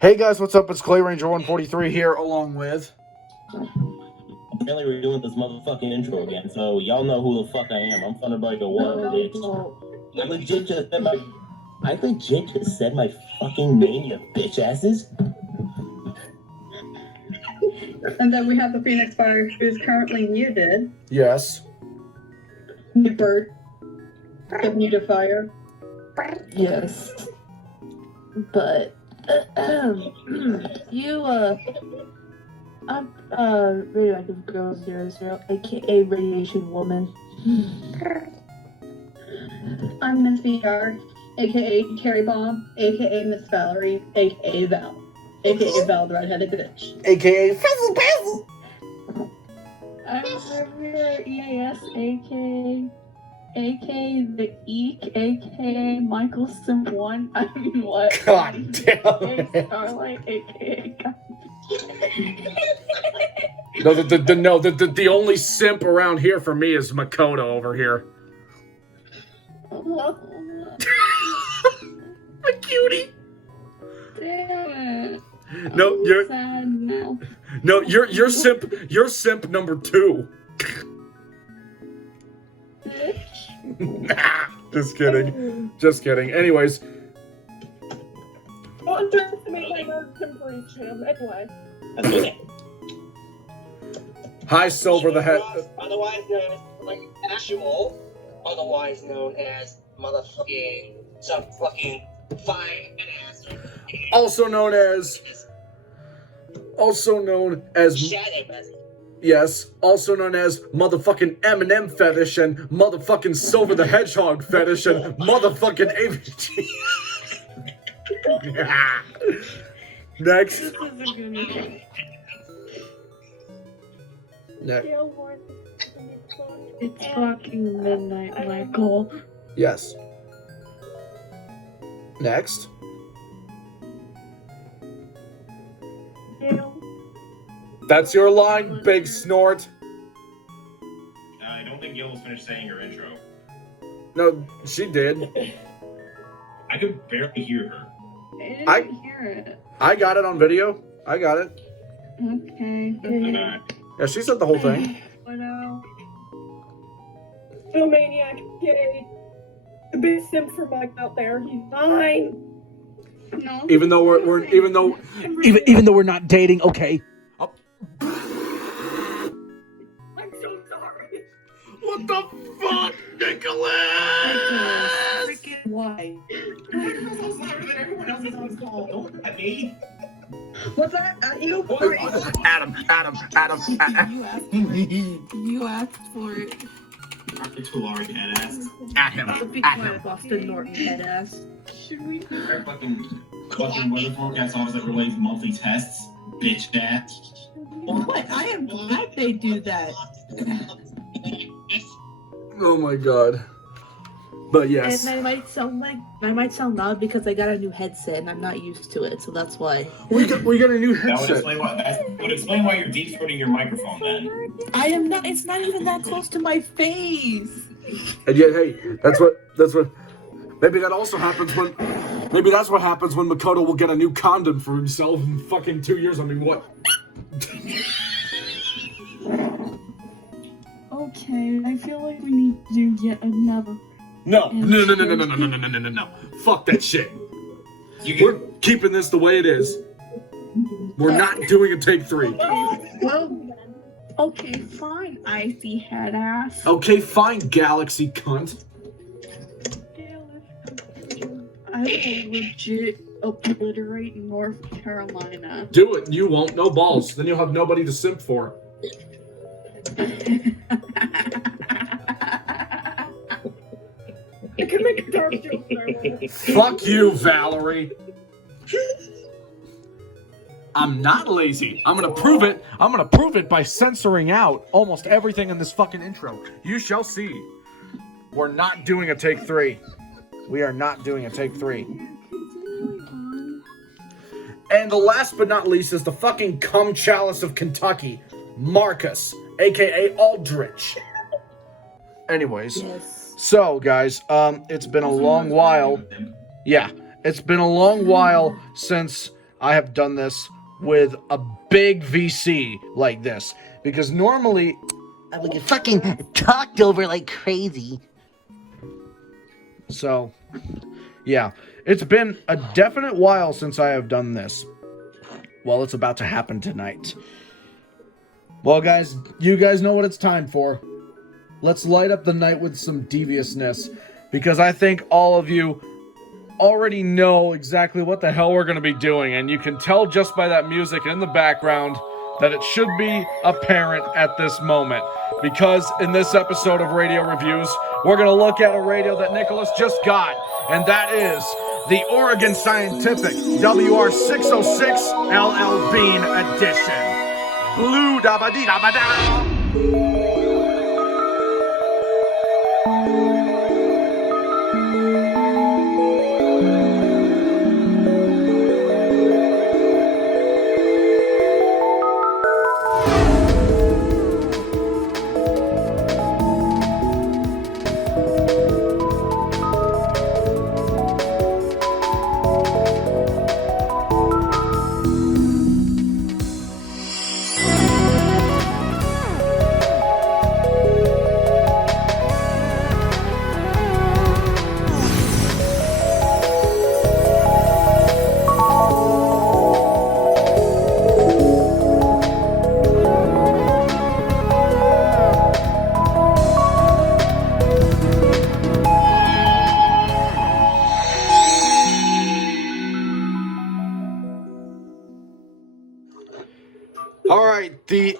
Hey guys, what's up? It's Clay Ranger 143 here, along with... Apparently we're doing this motherfucking intro again, so y'all know who the fuck I am. I'm Thunderbike One Bitch. I legit just said my fucking name, you bitch asses. And then we have the Phoenix Fire, who's currently muted. Yes. The bird. The muted fire. Yes. But I'm radioactive girl 00, aka radiation woman. I'm Miss VR, aka Terry Bomb, aka Miss Valerie, aka Val. AKA Val the redheaded bitch. AKA Fizzle Bazzle. I'm River EAS, aka the Eek, aka Michael Sim 1. I mean, what? God damn it. Starlight, aka No, the only simp around here for me is Makoto over here. A cutie. Damn it. No, you're sad now. No, you're simp number 2. Just kidding. Anyways. I'm trying to make my own temperature. Anyway. That's okay. Hi, Silver the Head. Otherwise known as like actual, otherwise known as motherfucking some fucking fine ass. Also known as yes, also known as motherfucking Eminem fetish and motherfucking Silver the Hedgehog fetish and motherfucking AVG. Next. Next. It's fucking midnight, Michael. Yes. Next. That's your line, big snort. I don't think Gil was finished saying her intro. No, she did. I could barely hear her. I didn't hear it. I got it on video. I got it. Okay. Yeah, she said the whole thing. Maniac, gay. The big simp for Mike out there. He's fine. No. Even though we're not dating, okay. Oh. I'm so sorry. What the fuck, Nicholas? Freaking why? I'm so sorry that everyone else is on this call. Don't look at me. What's that? You? Adam. You asked for it. Dr. Tulari head ass. At him. Be At quiet, him. Boston Norton head ass. Should we? Our fucking weather forecast office that relays monthly tests. Bitch ass. What? I am glad they do that. Oh my god. But yes. And I might sound loud because I got a new headset and I'm not used to it, so that's why. We got a new That would headset. explain why you're deep throating your microphone then. I am not. It's not even that close to my face. And yet, hey, that's what. Maybe that also happens when. Maybe that's what happens when Makoto will get a new condom for himself in fucking 2 years. I mean, what? Okay, I feel like we need to do yet another. No. Fuck that shit. We're keeping this the way it is. We're not doing a take 3. Well, okay, fine, icy head ass. Okay, fine, Galaxy cunt. I will legit obliterate North Carolina. Do it. You won't. No balls. Then you'll have nobody to simp for. I can make a dark joke there. Fuck you, Valerie. I'm not lazy. I'm gonna prove it. I'm gonna prove it by censoring out almost everything in this fucking intro. You shall see. We're not doing a take 3. We are not doing a take 3. And the last but not least is the fucking cum chalice of Kentucky, Marcus, aka Aldrich. Anyways, Yes. so guys, it's been a long while. Yeah, it's been a long while since I have done this with a big VC like this. Because normally... I would get fucking talked over like crazy. So, yeah. It's been a definite while since I have done this. Well, it's about to happen tonight. Well, guys, you guys know what it's time for. Let's light up the night with some deviousness. Because I think all of you already know exactly what the hell we're going to be doing. And you can tell just by that music in the background that it should be apparent at this moment. Because in this episode of Radio Reviews, we're going to look at a radio that Nicholas just got. And that is the Oregon Scientific WR606 L.L.Bean edition. Blue da ba dee da ba da. All right, the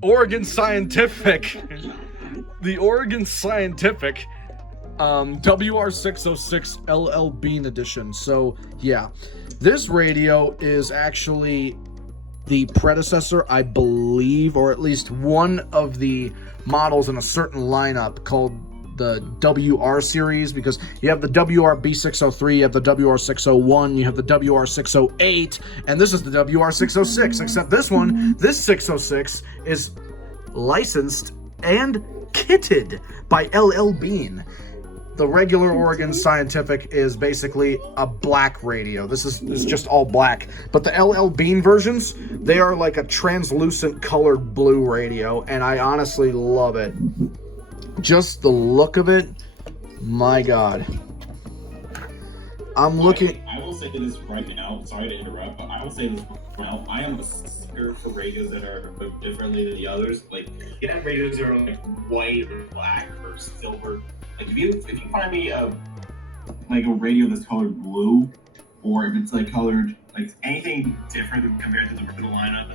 Oregon Scientific, WR606 L.L.Bean edition. So yeah, this radio is actually the predecessor, I believe, or at least one of the models in a certain lineup called the WR series, because you have the WRB603, you have the WR601, you have the WR608, and this is the WR606, except this 606 is licensed and kitted by L.L.Bean. The regular Oregon Scientific is basically a black radio. This is just all black. But the L.L.Bean versions, they are like a translucent colored blue radio, and I honestly love it. Just the look of it, my God. I'm looking... I will say this right now, sorry to interrupt, but I will say this right now. I am a sucker for radios that are equipped differently than the others. Like, you have radios that are like white or black or silver. Like, if you find me a radio that's colored blue, or if it's like colored, like anything different compared to the rest of the lineup,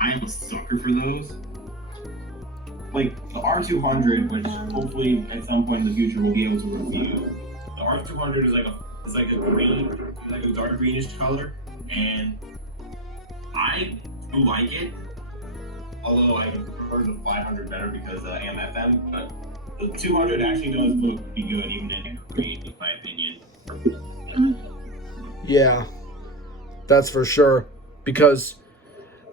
I am a sucker for those. Like the R200, which hopefully at some point in the future we'll be able to review. The R200 is like a green, like a dark greenish color, and I do like it. Although I prefer the 500 better because I am FM, but the 200 actually does look pretty good even in green, in my opinion. Yeah, that's for sure. Because,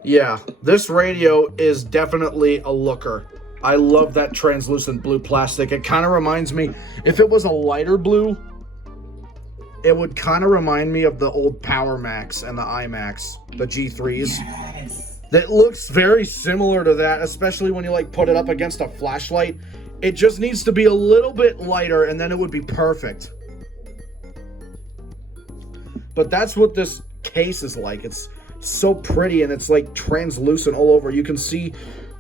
yeah, this radio is definitely a looker. I love that translucent blue plastic. It kind of reminds me, if it was a lighter blue, it would kind of remind me of the old Power Max and the iMax, the G3s. Yes. That looks very similar to that, especially when you like put it up against a flashlight. It just needs to be a little bit lighter and then it would be perfect. But that's what this case is like. It's so pretty and it's like translucent all over. You can see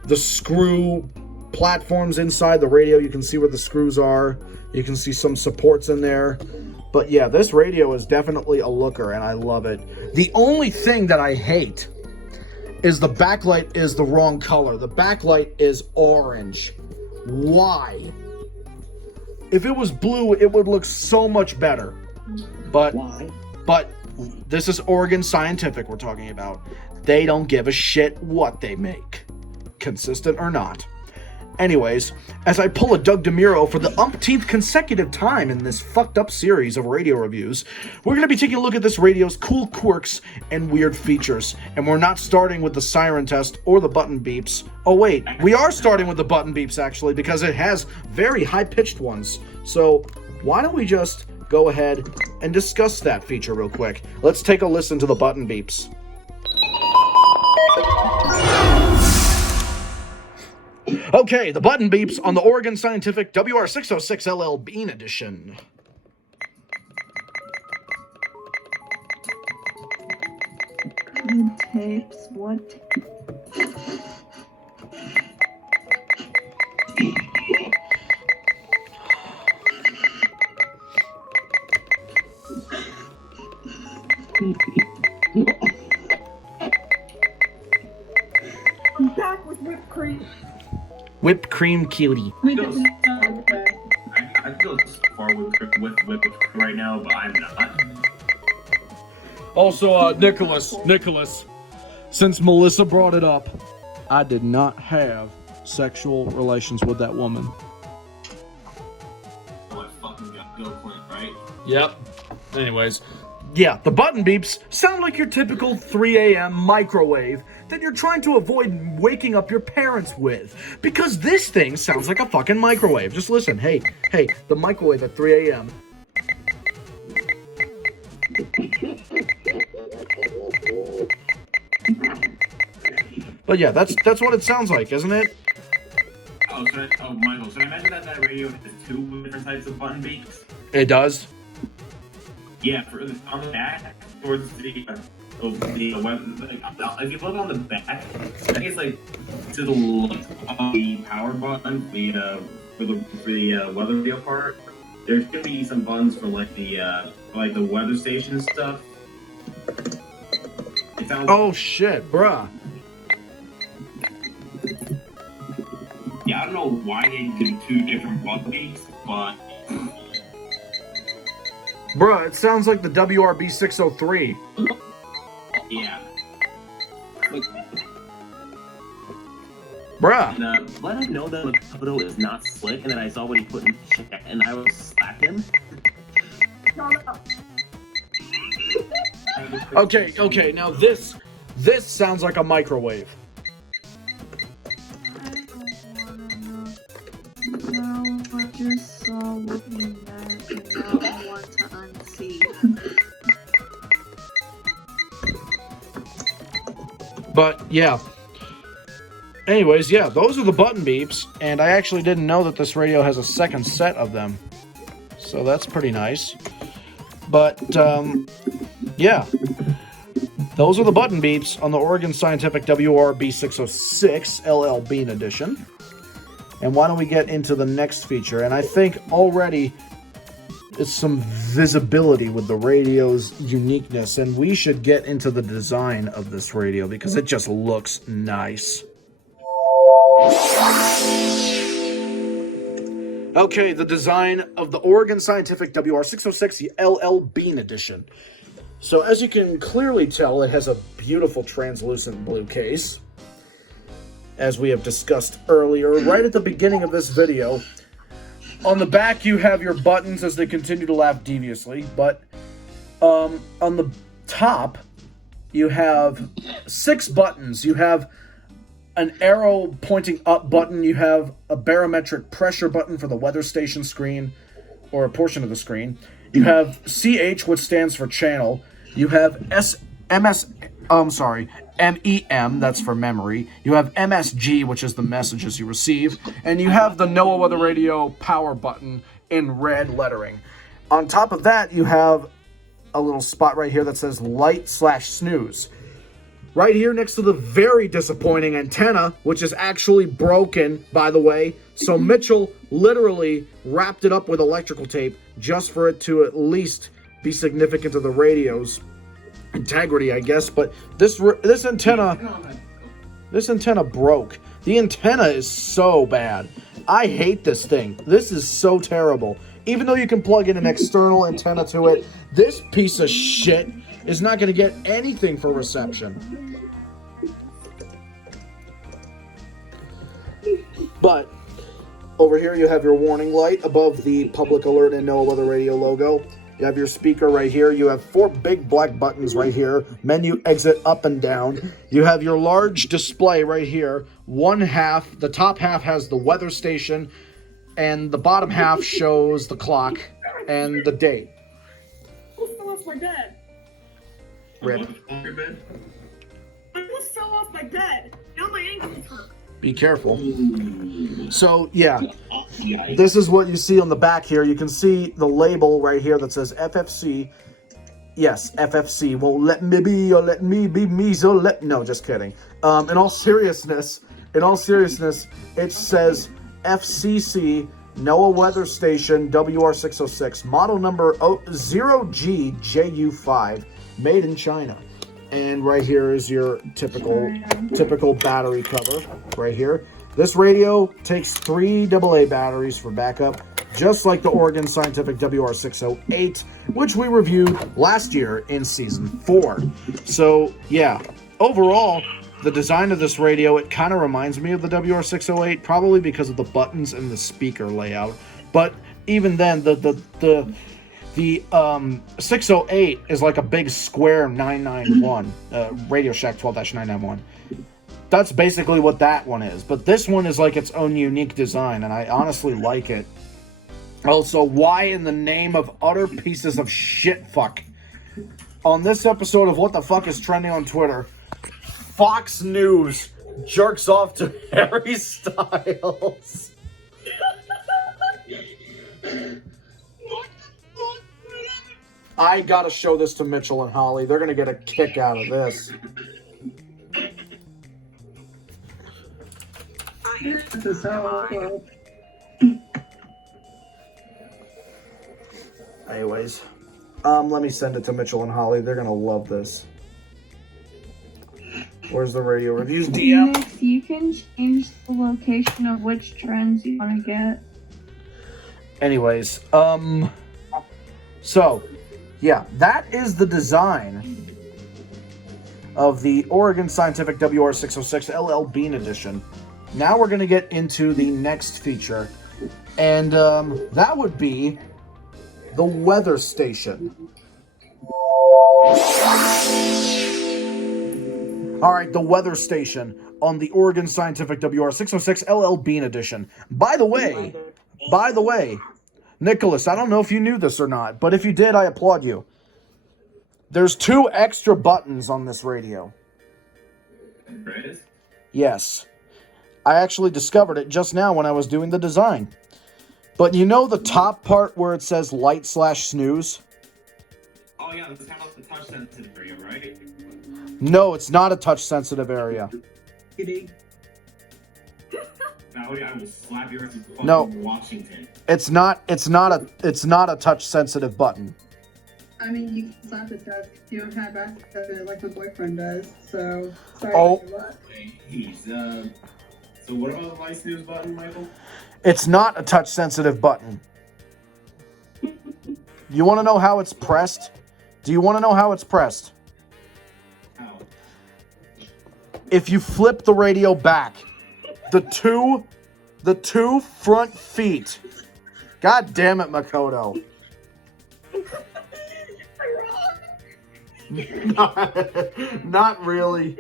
the screw platforms inside the radio. You can see where the screws are. You can see some supports in there. But yeah, this radio is definitely a looker and I love it. The only thing that I hate is the backlight is the wrong color. The backlight is orange. Why? If it was blue, it would look so much better. But Why? But this is Oregon Scientific we're talking about. They don't give a shit what they make, consistent or not. Anyways, as I pull a Doug DeMuro for the umpteenth consecutive time in this fucked up series of radio reviews, we're going to be taking a look at this radio's cool quirks and weird features. And we're not starting with the siren test or the button beeps. Oh wait, we are starting with the button beeps actually, because it has very high-pitched ones. So why don't we just go ahead and discuss that feature real quick. Let's take a listen to the button beeps. Okay, the button beeps on the Oregon Scientific WR606 L.L.Bean edition. Tapes, what? I'm back with whipped cream. Whipped cream cutie. We did not. I feel so far with right now, but I'm not. Also, Nicholas, since Melissa brought it up, I did not have sexual relations with that woman. Oh, I fucking got Bill Clinton, right? Yep. Anyways. Yeah, the button beeps sound like your typical 3 a.m. microwave that you're trying to avoid waking up your parents with. Because this thing sounds like a fucking microwave. Just listen. Hey, the microwave at 3 a.m. But yeah, that's what it sounds like, isn't it? Michael, should I imagine that radio has two different types of button beeps? It does. Yeah, on the back, towards the if you look on the back, I think it's like to the left of the power button, for the weather radio part. There's gonna be some buttons for like the weather station stuff. Oh shit, bruh. Yeah, I don't know why they did two different button beeps, but. Bruh, it sounds like the WR606. Yeah. Bruh. And, let him know that Makoto is not slick and that I saw what he put in chat and I will slap him. Okay, now this sounds like a microwave. No, I just saw what you meant and now I want to unsee. But yeah. Anyways, yeah, those are the button beeps, and I actually didn't know that this radio has a second set of them. So that's pretty nice. But yeah. Those are the button beeps on the Oregon Scientific WR606 L.L.Bean edition. And why don't we get into the next feature? And I think already it's some visibility with the radio's uniqueness, and we should get into the design of this radio because it just looks nice. Okay, the design of the Oregon Scientific WR606 L.L.Bean edition. So as you can clearly tell, it has a beautiful translucent blue case. As we have discussed earlier, right at the beginning of this video. On the back, you have your buttons as they continue to laugh deviously, but on the top, you have 6 buttons. You have an arrow pointing up button. You have a barometric pressure button for the weather station screen, or a portion of the screen. You have CH, which stands for channel. You have MEM, that's for memory. You have MSG, which is the messages you receive. And you have the NOAA Weather Radio power button in red lettering. On top of that, you have a little spot right here that says light/snooze. Right here next to the very disappointing antenna, which is actually broken, by the way. So Mitchell literally wrapped it up with electrical tape just for it to at least be significant to the radio's integrity, I guess. But this antenna broke. The antenna is so bad. I hate this thing. This is so terrible. Even though you can plug in an external antenna to it, this piece of shit is not going to get anything for reception. But over here you have your warning light above the public alert and NOAA Weather Radio logo. You have your speaker right here. You have 4 big black buttons right here. Menu, exit, up and down. You have your large display right here. One half, the top half has the weather station, and the bottom half shows the clock and the date. Who fell off my bed? Rip. On your bed? I just fell off my bed. Now my ankles hurt. Be careful. So, yeah. This is what you see on the back here. You can see the label right here that says FFC. Yes, FFC. Won't let me be or let me be me, so let... No, just kidding. In all seriousness, it says FCC, NOAA Weather Station, WR606, model number 0GJU5, made in China. And right here is your typical battery cover right here. This radio takes 3 AA batteries for backup, just like the Oregon Scientific WR608, which we reviewed last year in Season 4. So, yeah, overall, the design of this radio, it kind of reminds me of the WR608, probably because of the buttons and the speaker layout. But even then, the 608 is like a big square 991, Radio Shack 12-991. That's basically what that one is. But this one is like its own unique design, and I honestly like it. Also, why in the name of utter pieces of shit fuck? On this episode of What the Fuck is Trending on Twitter, Fox News jerks off to Harry Styles. I gotta show this to Mitchell and Holly. They're gonna get a kick out of this. This is so cool. Anyways, let me send it to Mitchell and Holly. They're gonna love this. Where's the radio reviews DM? Phoenix, you can change the location of which trends you want to get. Anyways, so, yeah, that is the design of the Oregon Scientific WR606 L.L.Bean edition. Now we're going to get into the next feature, and that would be the weather station. Alright, the weather station on the Oregon Scientific WR606 L.L.Bean edition. By the way, Nicholas, I don't know if you knew this or not, but if you did, I applaud you. There's 2 extra buttons on this radio. Right? Yes. I actually discovered it just now when I was doing the design. But you know the top part where it says light/snooze? Oh yeah, that's kind of the touch sensitive area, right? No, it's not a touch-sensitive area. Now I will slap your ass in fucking No. Washington. It's not a touch-sensitive button. I mean, you can slap it down. You don't have access to it like my boyfriend does. So sorry. Oh. for that. He's so what about the light snooze button, Michael? It's not a touch-sensitive button. You want to know how it's pressed? Do you want to know how it's pressed? How? If you flip the radio back, the two front feet. God damn it, Makoto. Not really.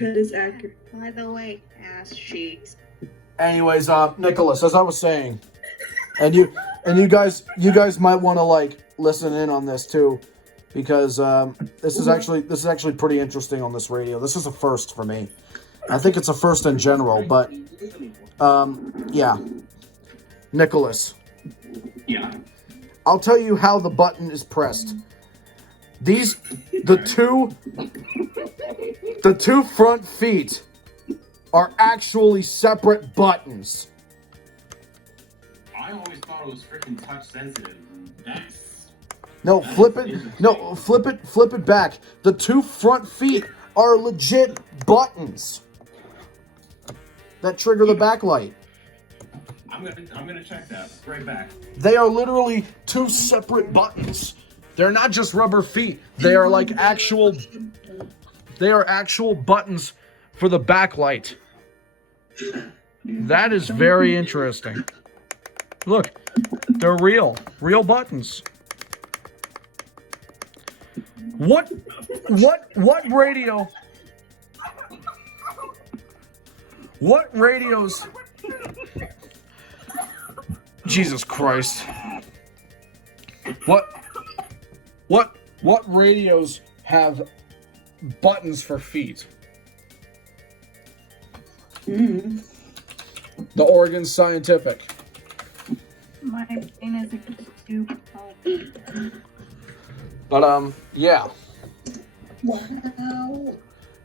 That is accurate. By the way, ass cheeks. Anyways, Nicholas, as I was saying, and you guys might want to like listen in on this too, because this is actually pretty interesting on this radio. This is a first for me. I think it's a first in general, but yeah, Nicholas. Yeah. I'll tell you how the button is pressed. The two front feet are actually separate buttons. I always thought it was freaking touch sensitive. No, flip it back. The 2 front feet are legit buttons that trigger the backlight. I'm gonna check that right back. They are literally 2 separate buttons. They're not just rubber feet. They are like actual buttons for the backlight. That is very interesting. Look, they're real buttons. What radio? What radios? Jesus Christ. What radios have buttons for feet? Mm-hmm. The Oregon Scientific. My brain is stupid. But yeah. Wow.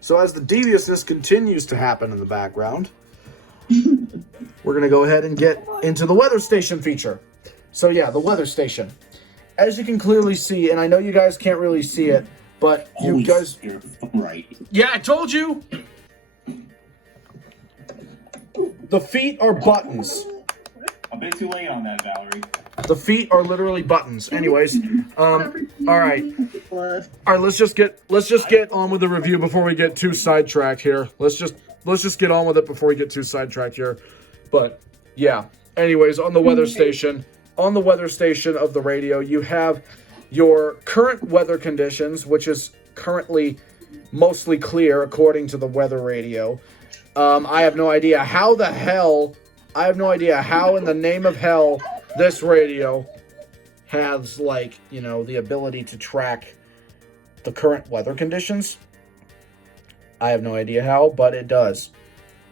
So as the deviousness continues to happen in the background, we're gonna go ahead and get into the weather station feature. So yeah, the weather station. As you can clearly see, and I know you guys can't really see it, but you guys... You're right. Yeah, I told you! The feet are buttons. A bit too late on that, Valerie. The feet are literally buttons. Anyways, all right. All right, let's just get on with the review before we get too sidetracked here. Let's just get on with it before we get too sidetracked here. But yeah. Anyways, on the weather station of the radio, you have your current weather conditions, which is currently mostly clear according to the weather radio. I have no idea how in the name of hell this radio has, like, you know, the ability to track the current weather conditions. I have no idea how, but it does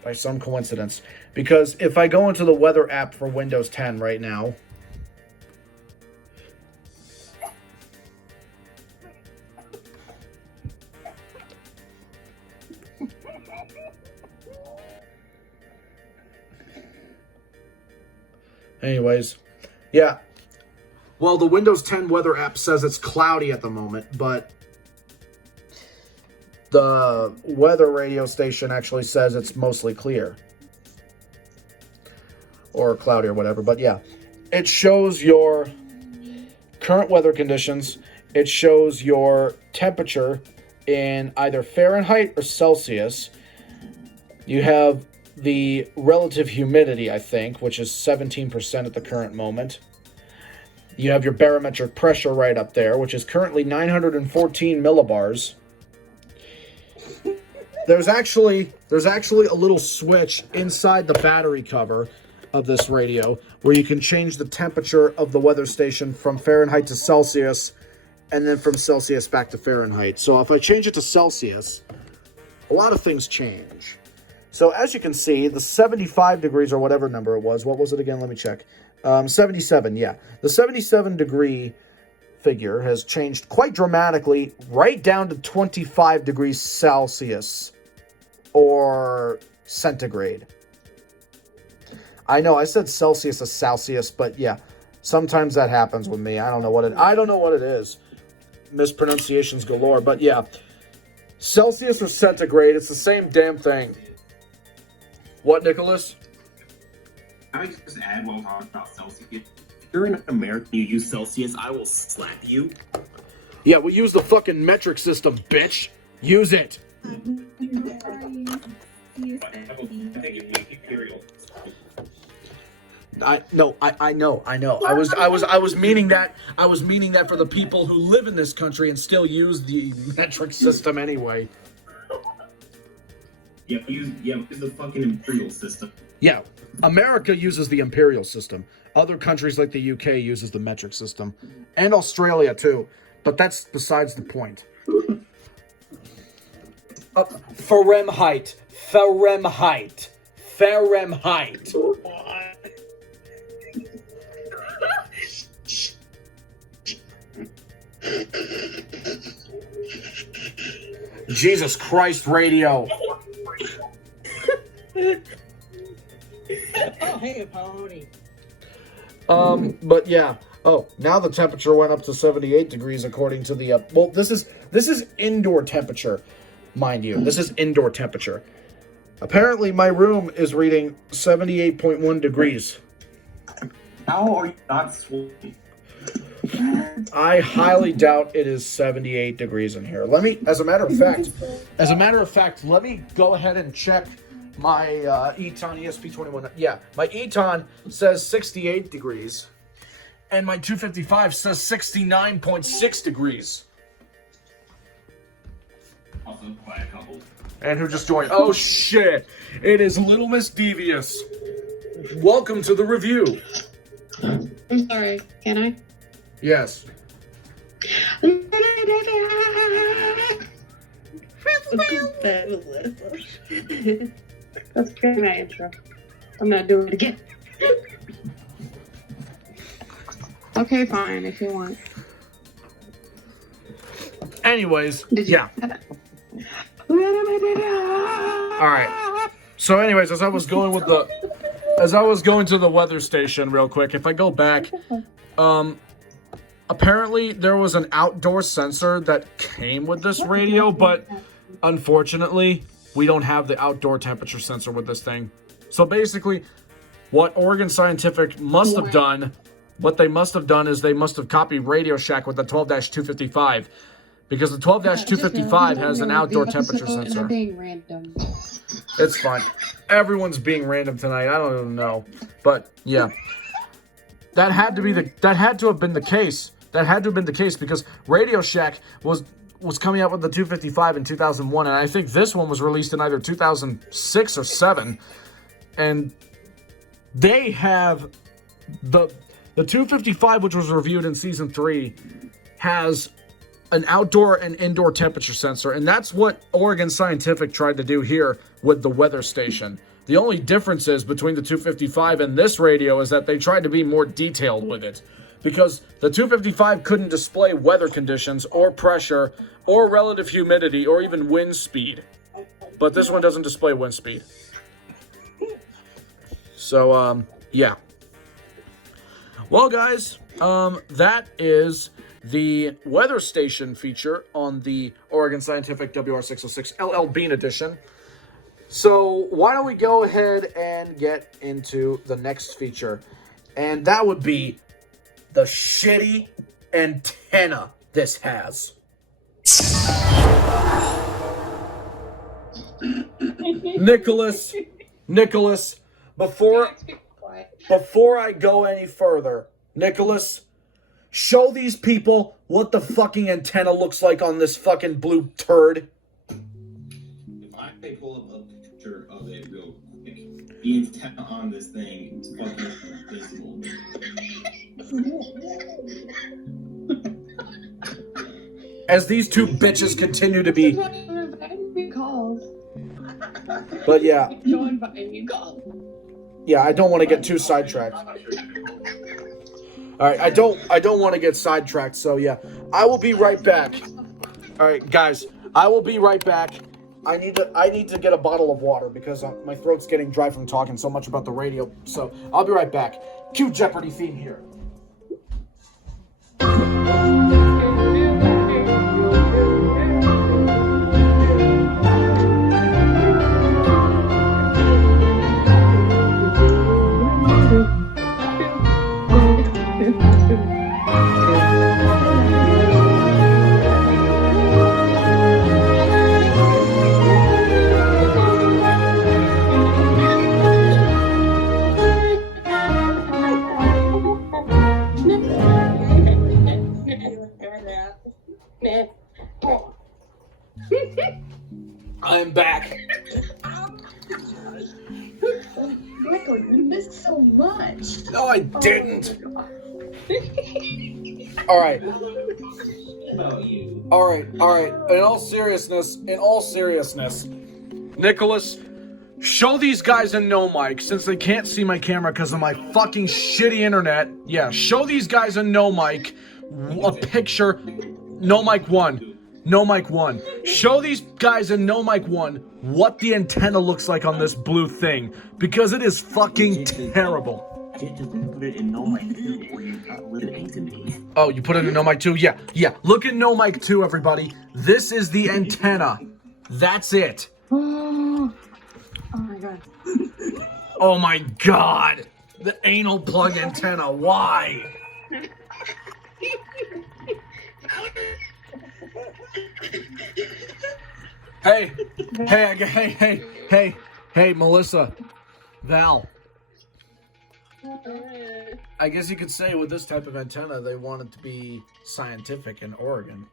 by some coincidence. Because if I go into the weather app for Windows 10 right now, anyways, yeah. Well, the Windows 10 weather app says it's cloudy at the moment, but the weather radio station actually says it's mostly clear. Or cloudy or whatever, but yeah. It shows your current weather conditions. It shows your temperature in either Fahrenheit or Celsius. You have the relative humidity, I think, which is 17% at the current moment. You have your barometric pressure right up there, which is currently 914 millibars. There's actually a little switch inside the battery cover of this radio where you can change the temperature of the weather station from Fahrenheit to Celsius and then from Celsius back to Fahrenheit. So if I change it to Celsius, a lot of things change. So as you can see, the 75 degrees or whatever number it was, what was it again? Let me check. 77, yeah. The 77 degree figure has changed quite dramatically right down to 25 degrees Celsius or centigrade. I know I said Celsius as Celsius, but yeah, sometimes that happens with me. I don't know what it is. Mispronunciations galore, but yeah. Celsius or centigrade, it's the same damn thing. What, Nicholas? I would just add while talking about Celsius. If you're in America, you use Celsius, I will slap you. Yeah, we use the fucking metric system, bitch. Use it. I think it'd be imperial. I know. I was meaning that for the people who live in this country and still use the metric system anyway. Yeah, use the fucking imperial system. Yeah, America uses the imperial system. Other countries like the UK uses the metric system, and Australia too. But that's besides the point. Fahrenheit. Jesus Christ, radio. Oh, hey, pony. But yeah. Oh, now the temperature went up to 78 degrees according to the well, this is indoor temperature, mind you. This is indoor temperature. Apparently my room is reading 78.1 degrees. How are you not sweating? I highly doubt it is 78 degrees in here. Let me, as a matter of fact, let me go ahead and check My Eton ESP21, yeah, my Eton says 68 degrees, and my 255 says 69.6 degrees. Also by a couple. And who just joined? Oh shit! It is Little Miss Devious. Welcome to the review. I'm sorry, can I? Yes. That's kind of my intro. I'm not doing it again. Okay, fine, if you want. Anyways, yeah. All right. So, anyways, as I was going to the weather station real quick, if I go back, apparently there was an outdoor sensor that came with this radio, but unfortunately, we don't have the outdoor temperature sensor with this thing. So basically, what Oregon Scientific must have done, what they must have done is they must have copied Radio Shack with the 12-255. Because the 12-255 has an outdoor temperature sensor. Being random. It's fine. Everyone's being random tonight. I don't even know. But yeah. That had to have been the case. That had to have been the case because Radio Shack was coming out with the 255 in 2001, and I think this one was released in either 2006 or 7. And they have the 255, which was reviewed in season 3, has an outdoor and indoor temperature sensor, and that's what Oregon Scientific tried to do here with the weather station. The only difference is between the 255 and this radio is that they tried to be more detailed with it, because the 255 couldn't display weather conditions or pressure or relative humidity or even wind speed, but this one doesn't display wind speed. So yeah. Well, guys, that is the weather station feature on the Oregon Scientific WR606 L.L.Bean edition. So why don't we go ahead and get into the next feature, and that would be the shitty antenna this has. Nicholas, before I go any further, Nicholas, show these people what the fucking antenna looks like on this fucking blue turd. If I may pull up a picture of it real quick, the antenna on this thing is fucking invisible. As these two bitches continue to be... But yeah. Yeah, I don't want to get too sidetracked. All right, I don't want to get sidetracked, so yeah. I will be right back. All right, guys, I will be right back. I need to get a bottle of water because my throat's getting dry from talking so much about the radio. So I'll be right back. Cue Jeopardy theme here. I'm back. Michael, you missed so much. No, I didn't. All right. In all seriousness, Nicholas, show these guys in no mic since they can't see my camera because of my fucking shitty internet. Yeah, show these guys in no mic a picture. No mic 1. No mic 1. Show these guys in no mic 1 what the antenna looks like on this blue thing, because it is fucking terrible. Oh, you put it in no mic 2? Yeah. Look at no mic 2, everybody. This is the antenna. That's it. Oh my god. Oh my god. The anal plug antenna. Why? Hey, Hey, Melissa. Val. I guess you could say with this type of antenna, they want it to be scientific in Oregon.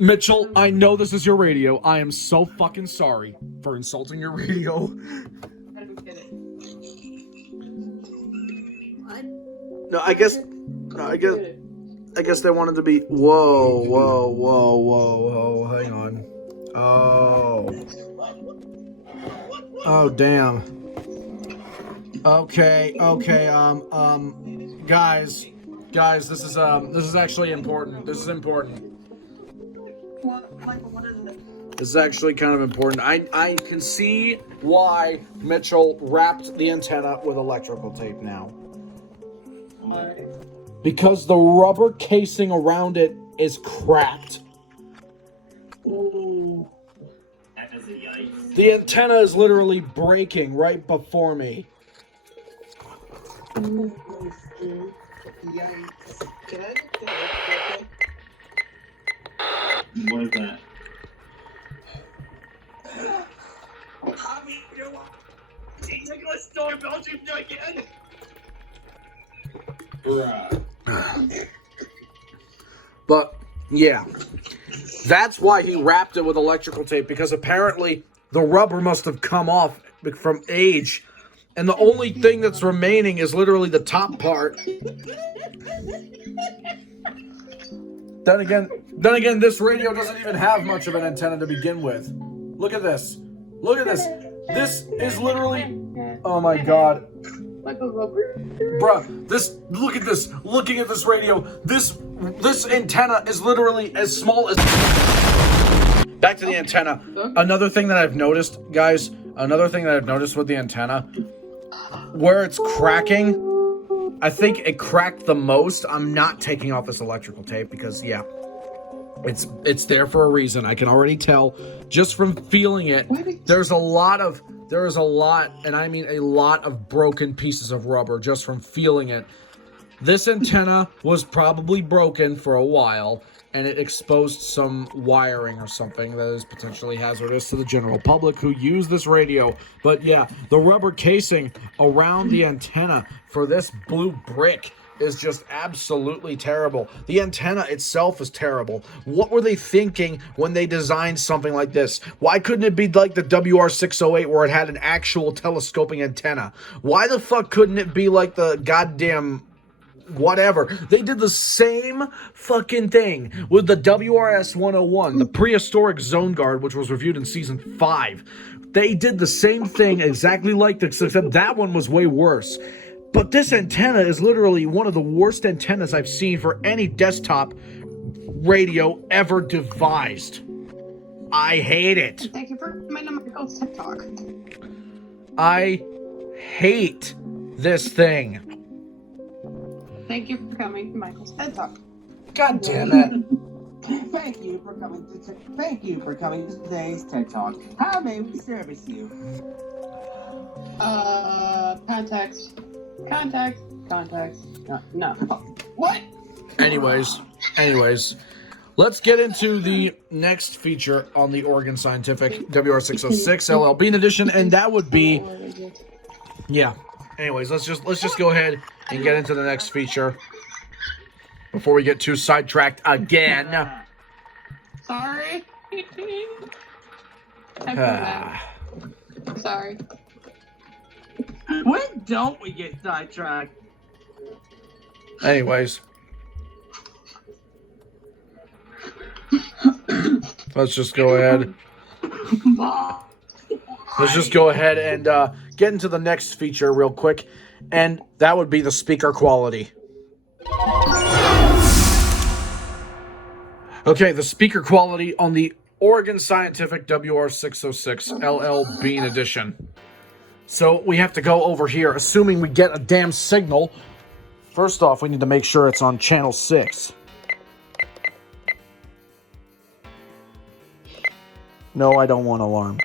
Mitchell, I know this is your radio. I am so fucking sorry for insulting your radio. No, I guess they wanted to be. Whoa. Hang on. Oh, damn. Okay. Guys, this is actually important. This is important. Michael, what is it? This is actually kind of important. I can see why Mitchell wrapped the antenna with electrical tape now. Because the rubber casing around it is cracked. Ooh. That is a yikes. The antenna is literally breaking right before me. Yikes. Can I look that up? What is that? How me do it? Nicholas Storm Belgium again. Bruh. But, yeah. That's why he wrapped it with electrical tape, because apparently the rubber must have come off from age. And the only thing that's remaining is literally the top part. Then again, this radio doesn't even have much of an antenna to begin with. Look at this. Look at this. This is literally... Oh my god. Bruh, look at this. Looking at this radio, this antenna is literally as small as... Back to the antenna. Another thing that I've noticed, guys, with the antenna, where it's cracking, I think it cracked the most. I'm not taking off this electrical tape because, yeah, it's there for a reason. I can already tell just from feeling it. There is a lot, and I mean a lot of broken pieces of rubber just from feeling it. This antenna was probably broken for a while, and it exposed some wiring or something that is potentially hazardous to the general public who use this radio. But yeah, the rubber casing around the antenna for this blue brick is just absolutely terrible. The antenna itself is terrible. What were they thinking when they designed something like this? Why couldn't it be like the WR608 where it had an actual telescoping antenna? Why the fuck couldn't it be like the goddamn... whatever? They did the same fucking thing with the WRS101, the prehistoric zone guard, which was reviewed in season 5. They did the same thing exactly like this, except that one was way worse. But this antenna is literally one of the worst antennas I've seen for any desktop radio ever devised. I hate it. Thank you for coming to Michael's TikTok. I hate this thing. Thank you for coming to Michael's TED Talk. God damn it. Thank you for coming to today's TED Talk. How may we service you? Contacts. No. What? Anyways, let's get into the next feature on the Oregon Scientific WR606 L.L.Bean edition, and that would be, yeah. Anyways, let's just go ahead and get into the next feature before we get too sidetracked again. Sorry. Sorry. When don't we get sidetracked? Anyways, let's just go ahead. Let's just go ahead and get into the next feature real quick, and that would be the speaker quality. Okay, the speaker quality on the Oregon Scientific WR606 L.L.Bean edition. So we have to go over here, assuming we get a damn signal. First off, we need to make sure it's on channel 6. No, I don't want alarm.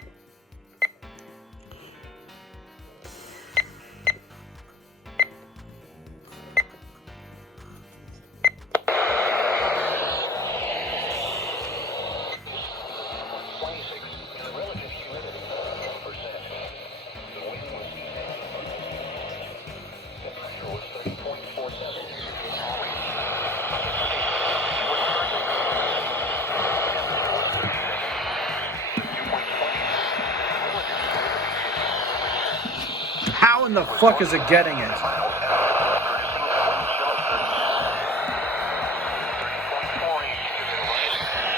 How in the fuck is it getting it?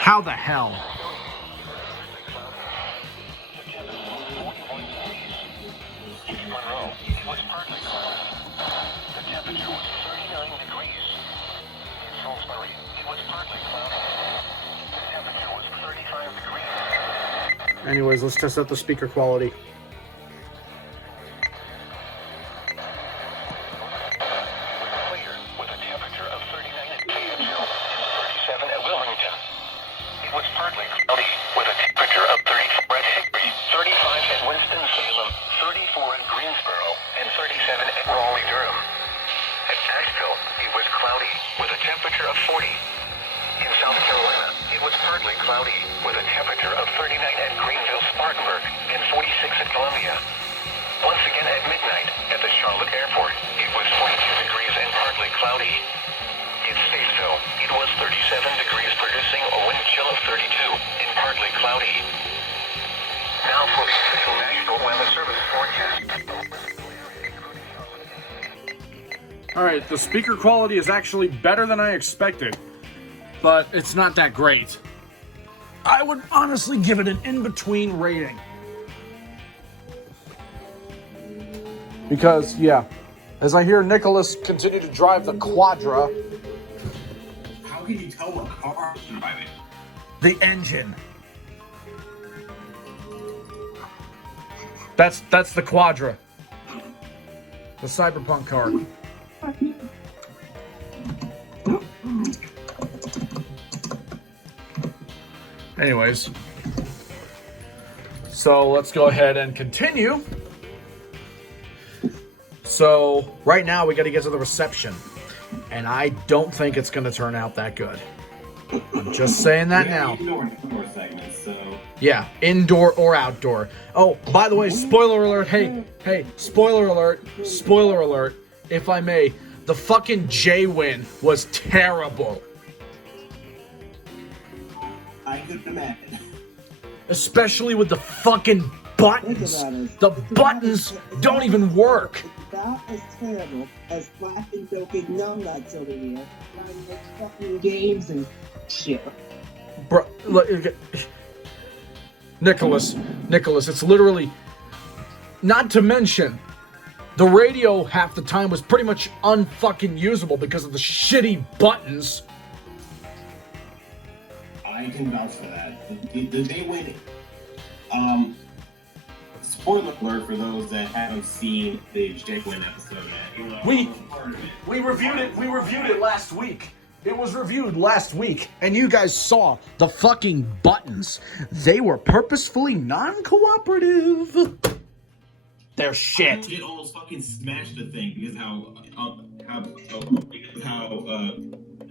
How the hell? Anyways, let's test out the speaker quality. Alright, the speaker quality is actually better than I expected, but it's not that great. I would honestly give it an in-between rating. Because, yeah, as I hear Nicholas continue to drive the Quadra... How can you tell what car I'm driving? The engine. That's the Quadra. The Cyberpunk car. Anyways, so let's go ahead and continue. So right now we got to get to the reception, and I don't think it's going to turn out that good. I'm just saying that now. Indoor segments, so. Yeah, indoor or outdoor. Oh, by the way, spoiler alert. Hey, spoiler alert. Spoiler alert. If I may, the fucking J-Win was terrible. I could imagine. Especially with the fucking buttons. The buttons don't even work. It's about as terrible as Black and joking numbnuts over here trying to make fucking games and shit. Bro, Nicholas, it's literally... Not to mention, the radio half the time was pretty much unfucking usable because of the shitty buttons. I can vouch for that. The J-Win, spoiler alert for those that haven't seen the J-Win episode yet. We reviewed it last week. It was reviewed last week, and you guys saw the fucking buttons. They were purposefully non-cooperative. They're shit. It almost fucking smashed the thing because how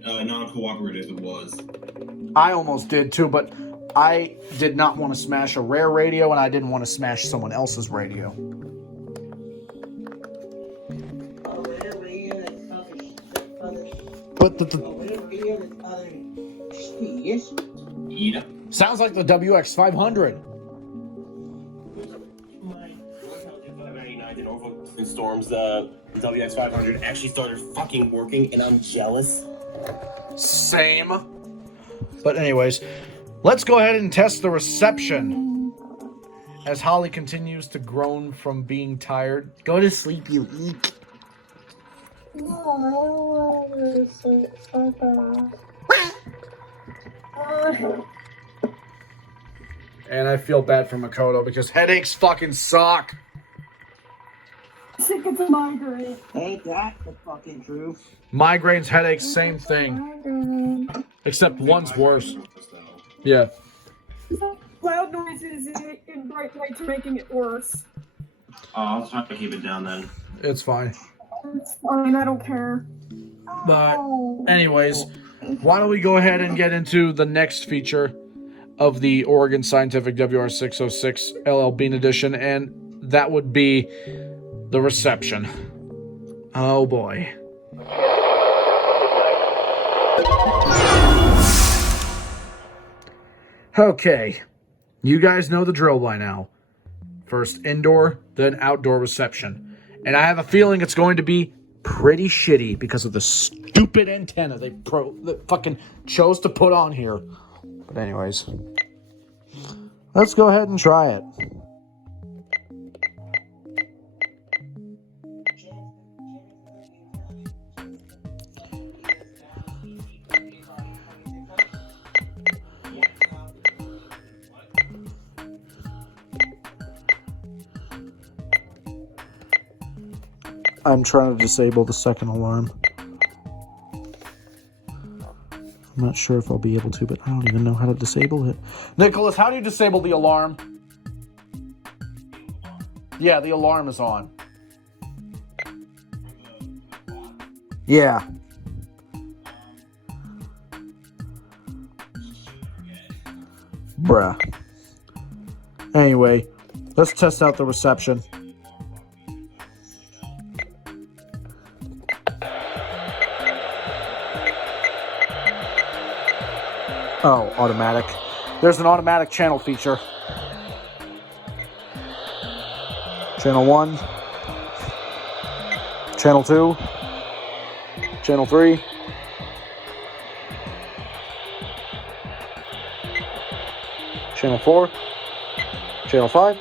non-cooperative it was. I almost did too, but I did not want to smash a Rare radio, and I didn't want to smash someone else's radio. But Yeah. sounds like the WX500. In Storm's WX500 actually started fucking working, and I'm jealous. Same. But anyways, let's go ahead and test the reception. As Holly continues to groan from being tired. Go to sleep, you eek. No, I don't want to sleep so bad. And I feel bad for Makoto because headaches fucking suck. Sick as a migraine. Ain't that the fucking truth? Migraines, headaches, same thing. Except one's worse. Yeah. Loud noises and bright lights are making it worse. I'll try to keep it down then. It's fine. It's fine, I don't care. But anyways, why don't we go ahead and get into the next feature of the Oregon Scientific WR606 L.L.Bean edition, and that would be the reception. Oh boy. Okay, you guys know the drill by now. First indoor, then outdoor reception. And I have a feeling it's going to be pretty shitty because of the stupid antenna they fucking chose to put on here. But anyways, let's go ahead and try it. I'm trying to disable the second alarm. I'm not sure if I'll be able to, but I don't even know how to disable it. Nicholas, how do you disable the alarm? Yeah, the alarm is on. Yeah. Bruh. Anyway, let's test out the reception. Oh, automatic. There's an automatic channel feature. Channel 1. Channel 2. Channel 3. Channel 4. Channel 5.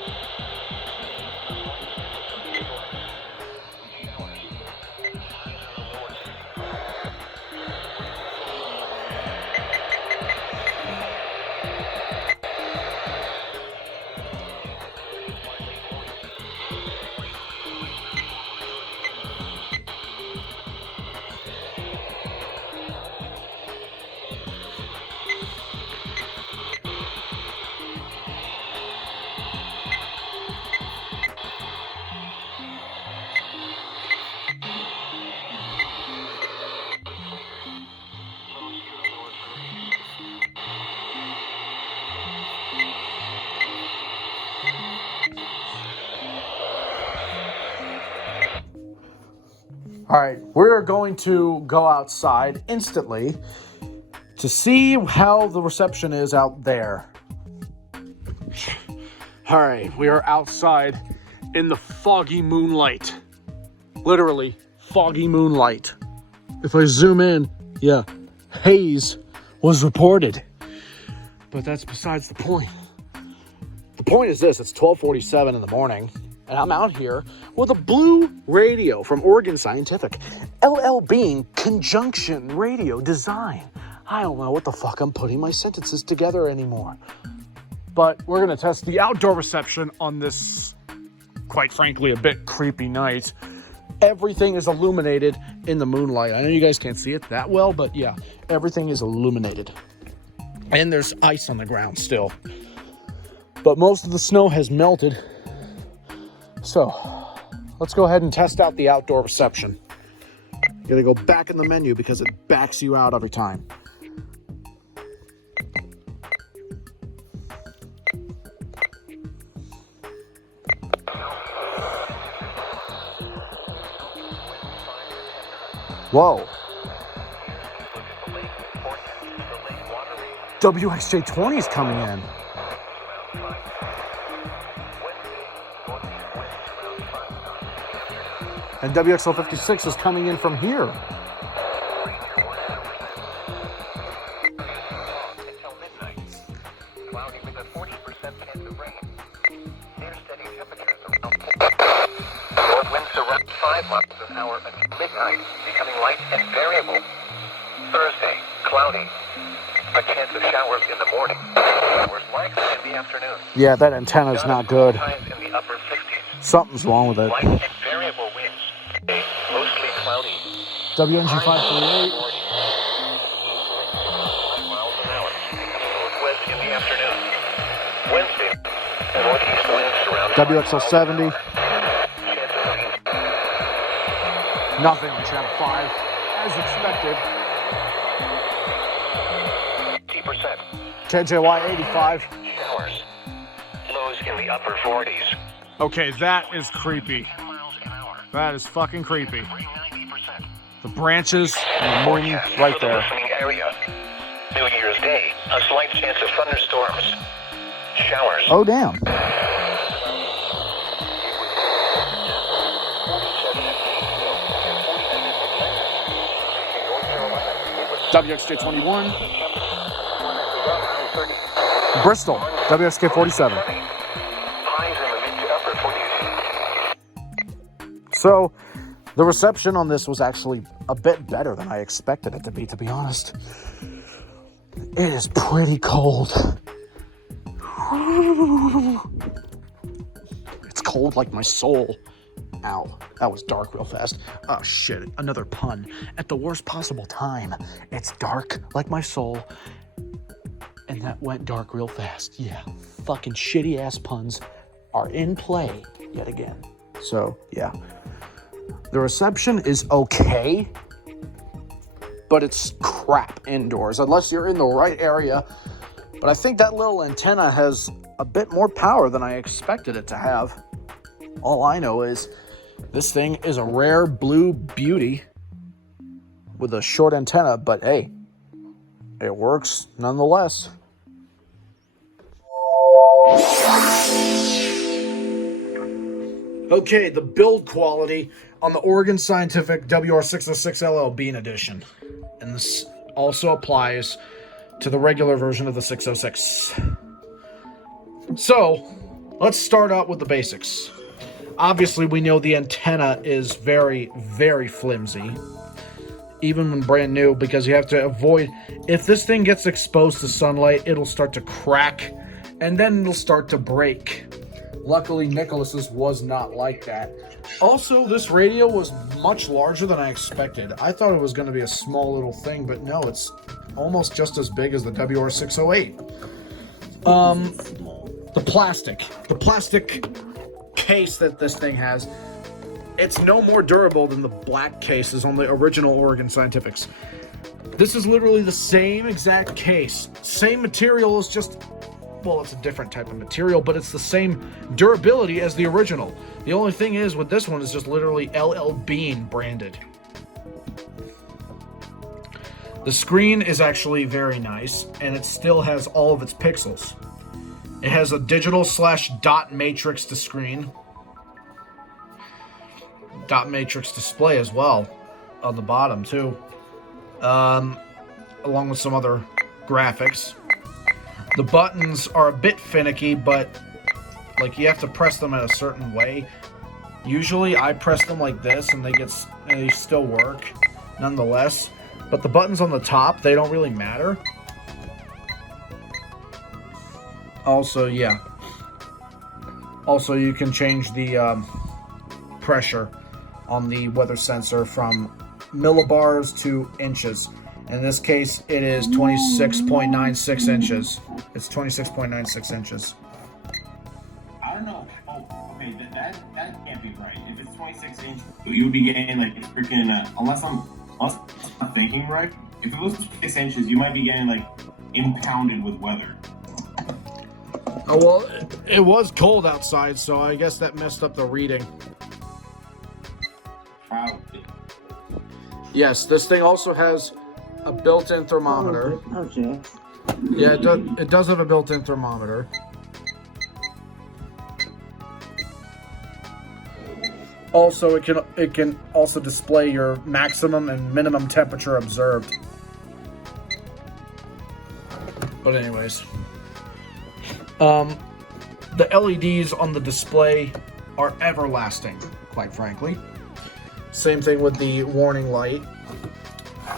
All right, we're going to go outside instantly to see how the reception is out there. All right, we are outside in the foggy moonlight. Literally, foggy moonlight. If I zoom in, yeah, haze was reported. But that's besides the point. The point is this, it's 12:47 in the morning. And I'm out here with a blue radio from Oregon Scientific. L.L.Bean conjunction radio design. I don't know what the fuck I'm putting my sentences together anymore. But we're going to test the outdoor reception on this, quite frankly, a bit creepy night. Everything is illuminated in the moonlight. I know you guys can't see it that well, but yeah, everything is illuminated. And there's ice on the ground still. But most of the snow has melted. So, let's go ahead and test out the outdoor reception. You gotta go back in the menu because it backs you out every time. Whoa. WXJ20 is coming in. And WXL56 is coming in from here. Until midnight. Cloudy with a 40% chance of rain. Near steady temperatures around north winds around 5 miles an hour until midnight, becoming light and variable. Thursday, cloudy. A chance of showers in the morning. Showers likely in the afternoon. Yeah, that antenna's not good. Highs in the upper 60s. Something's wrong with it. Light and variable winds. Mostly cloudy. WNG538. Miles an hour. Northwest in the afternoon. Wednesday. Northeast winds around WXL70. Chance of rain. Nothing on channel 5, as expected. 50%. KJY85. Showers. Lows in the upper 40s. Okay, that is creepy. That is fucking creepy. The branches and the moon right there. Listening area. New Year's Day. A slight chance of thunderstorms. Showers. Oh, damn. WXK21. Bristol, WXK47. So, the reception on this was actually a bit better than I expected it to be honest. It is pretty cold. It's cold like my soul. Ow, that was dark real fast. Oh shit, another pun. At the worst possible time. It's dark like my soul. And that went dark real fast. Yeah, fucking shitty ass puns are in play yet again. So, yeah. The reception is okay, but it's crap indoors, unless you're in the right area. But I think that little antenna has a bit more power than I expected it to have. All I know is this thing is a rare blue beauty with a short antenna, but hey, it works nonetheless. Okay, the build quality on the Oregon Scientific WR606 L.L.Bean edition. And this also applies to the regular version of the 606. So, let's start out with the basics. Obviously, we know the antenna is very, very flimsy, even when brand new, because you have to avoid, if this thing gets exposed to sunlight, it'll start to crack, and then it'll start to break. Luckily, Nicholas's was not like that. Also, this radio was much larger than I expected. I thought it was going to be a small little thing, but no, it's almost just as big as the WR608. The plastic case that this thing has, it's no more durable than the black cases on the original Oregon Scientifics. This is literally the same exact case. Same material, is just, well, it's a different type of material, but it's the same durability as the original. The only thing is with this one is just literally L.L.Bean branded. The screen is actually very nice, and it still has all of its pixels. It has a digital/dot matrix to screen. Dot matrix display as well on the bottom too. Along with some other graphics. The buttons are a bit finicky, but like you have to press them in a certain way. Usually I press them like this and they still work nonetheless. But the buttons on the top, they don't really matter. Also, yeah. Also, you can change the pressure on the weather sensor from millibars to inches. In this case, it is 26.96 inches. It's 26.96 inches. I don't know. Oh, okay, that can't be right. If it's 26 inches, you would be getting like freaking, unless I'm not thinking right, if it was 6 inches, you might be getting like impounded with weather. Oh, well, it was cold outside, so I guess that messed up the reading. Wow. Yes, this thing also has a built-in thermometer. Okay. Yeah, it does have a built-in thermometer. Also, it can also display your maximum and minimum temperature observed. But anyways, the LEDs on the display are everlasting, quite frankly. Same thing with the warning light.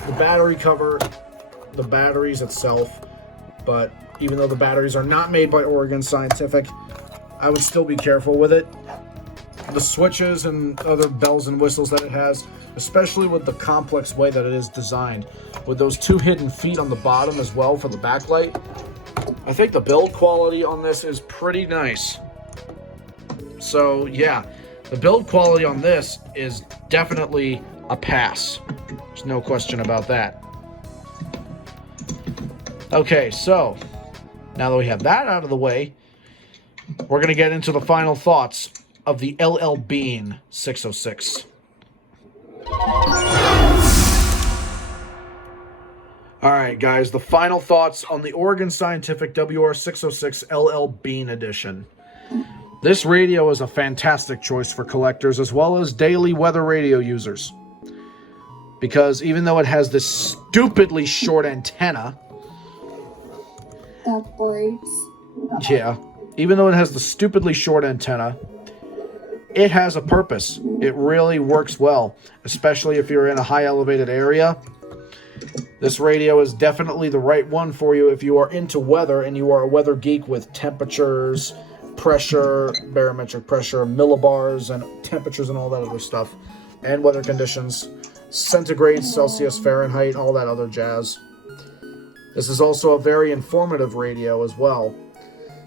The battery cover, the batteries itself, but even though the batteries are not made by Oregon Scientific, I would still be careful with it. The switches and other bells and whistles that it has, especially with the complex way that it is designed, with those two hidden feet on the bottom as well for the backlight, I think the build quality on this is pretty nice. So yeah, the build quality on this is definitely a pass. There's no question about that. Okay, so now that we have that out of the way, we're going to get into the final thoughts of the L.L.Bean 606. Alright guys, the final thoughts on the Oregon Scientific WR606 L.L.Bean edition. This radio is a fantastic choice for collectors as well as daily weather radio users. Because even though it has this stupidly short antenna, That breaks. yeah, even though it has the stupidly short antenna, it has a purpose. It really works well, especially if you're in a high elevated area. This radio is definitely the right one for you if you are into weather and you are a weather geek with temperatures, pressure, barometric pressure, millibars, and temperatures and all that other stuff, and weather conditions, centigrade, Celsius, Fahrenheit, all that other jazz. This is also a very informative radio as well.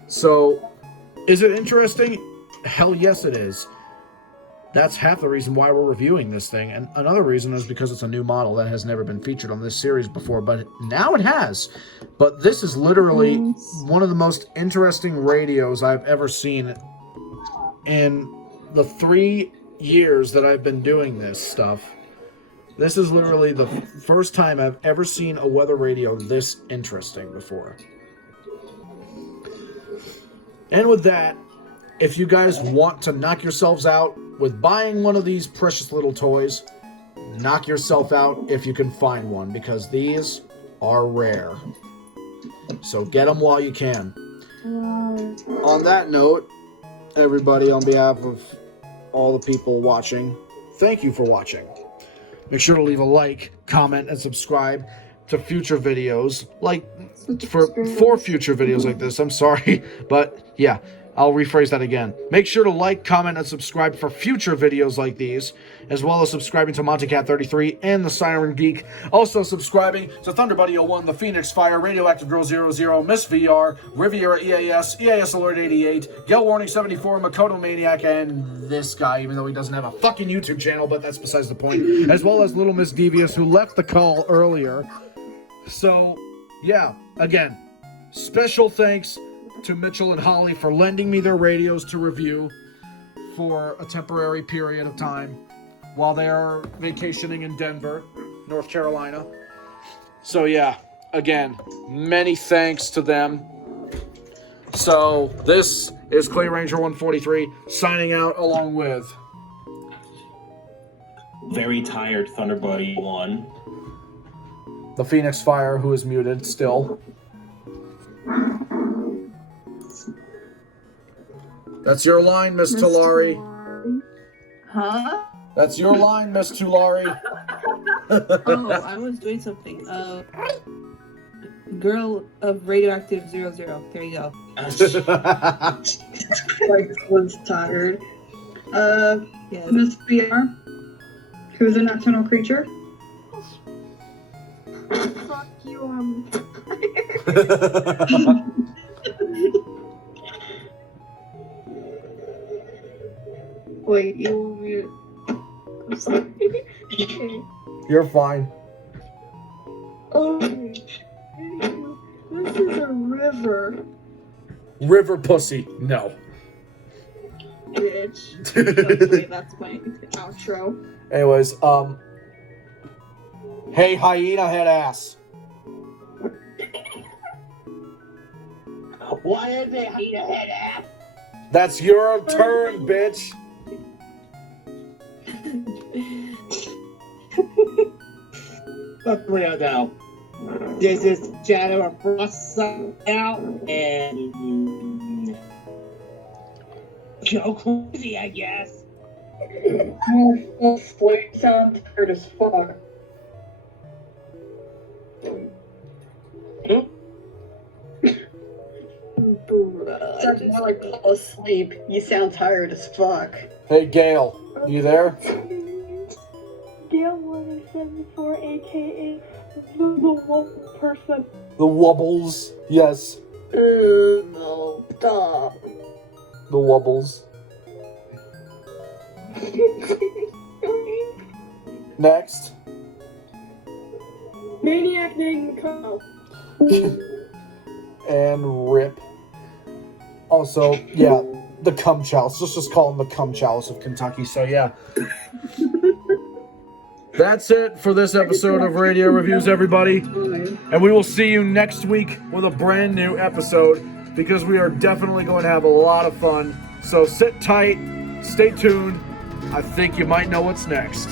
So, is it interesting? Hell yes it is. That's half the reason why we're reviewing this thing. And another reason is because it's a new model that has never been featured on this series before, but now it has. But this is literally one of the most interesting radios I've ever seen in the 3 years that I've been doing this stuff. This is literally the first time I've ever seen a weather radio this interesting before. And with that, if you guys want to knock yourselves out with buying one of these precious little toys, knock yourself out if you can find one, because these are rare. So get them while you can. On that note, everybody, on behalf of all the people watching, thank you for watching. Make sure to leave a like, comment, and subscribe to future videos, like for future videos like this. I'm sorry, but yeah, I'll rephrase that again. Make sure to like, comment, and subscribe for future videos like these, as well as subscribing to MontyCat33 and the Siren Geek. Also subscribing to Thunderbuddy 01, The Phoenix Fire, Radioactive Girl 00, Miss VR, Riviera EAS Alert 88, Gale Warning 74, Makoto Maniac, and this guy, even though he doesn't have a fucking YouTube channel, but that's besides the point, as well as Little Miss Devious, who left the call earlier. So, yeah, again, special thanks to Mitchell and Holly for lending me their radios to review for a temporary period of time while they are vacationing in Denver, North Carolina. So yeah, again, many thanks to them. So this is Clay Ranger 143 signing out along with Very tired Thunderbuddy 1. the Phoenix Fire, who is muted still. That's your line, Miss Tulari. Huh? That's your line, Miss Tulari. Oh, I was doing something. Girl of Radioactive 00. There you go. Like, was tired. Yes. Miss VR, who's a nocturnal creature. Fuck you, Wait, you want me to... I'm sorry. Okay. You're fine. Okay. This is a river. River pussy. No. Bitch. Okay, that's my outro. Anyways, hey, hyena head ass. What is it, hyena head ass? That's your turn, bitch. Fuck real though. This is Shadow of Frost out and go crazy, I guess. Oh, Slate sounds tired as fuck. Sounds more like fall asleep. You sound tired as fuck. Hey, Gail, you there? Gale 174, aka the wolf person. The Wubbles. Yes, No, stop. the Wubbles. Next. Maniac named Makoto. And Rip. Also, yeah, the Cum Chalice. Let's just call him the Cum Chalice of Kentucky. So, yeah. That's it for this episode of Radio Reviews, everybody. And we will see you next week with a brand new episode, because we are definitely going to have a lot of fun. So sit tight, stay tuned. I think you might know what's next.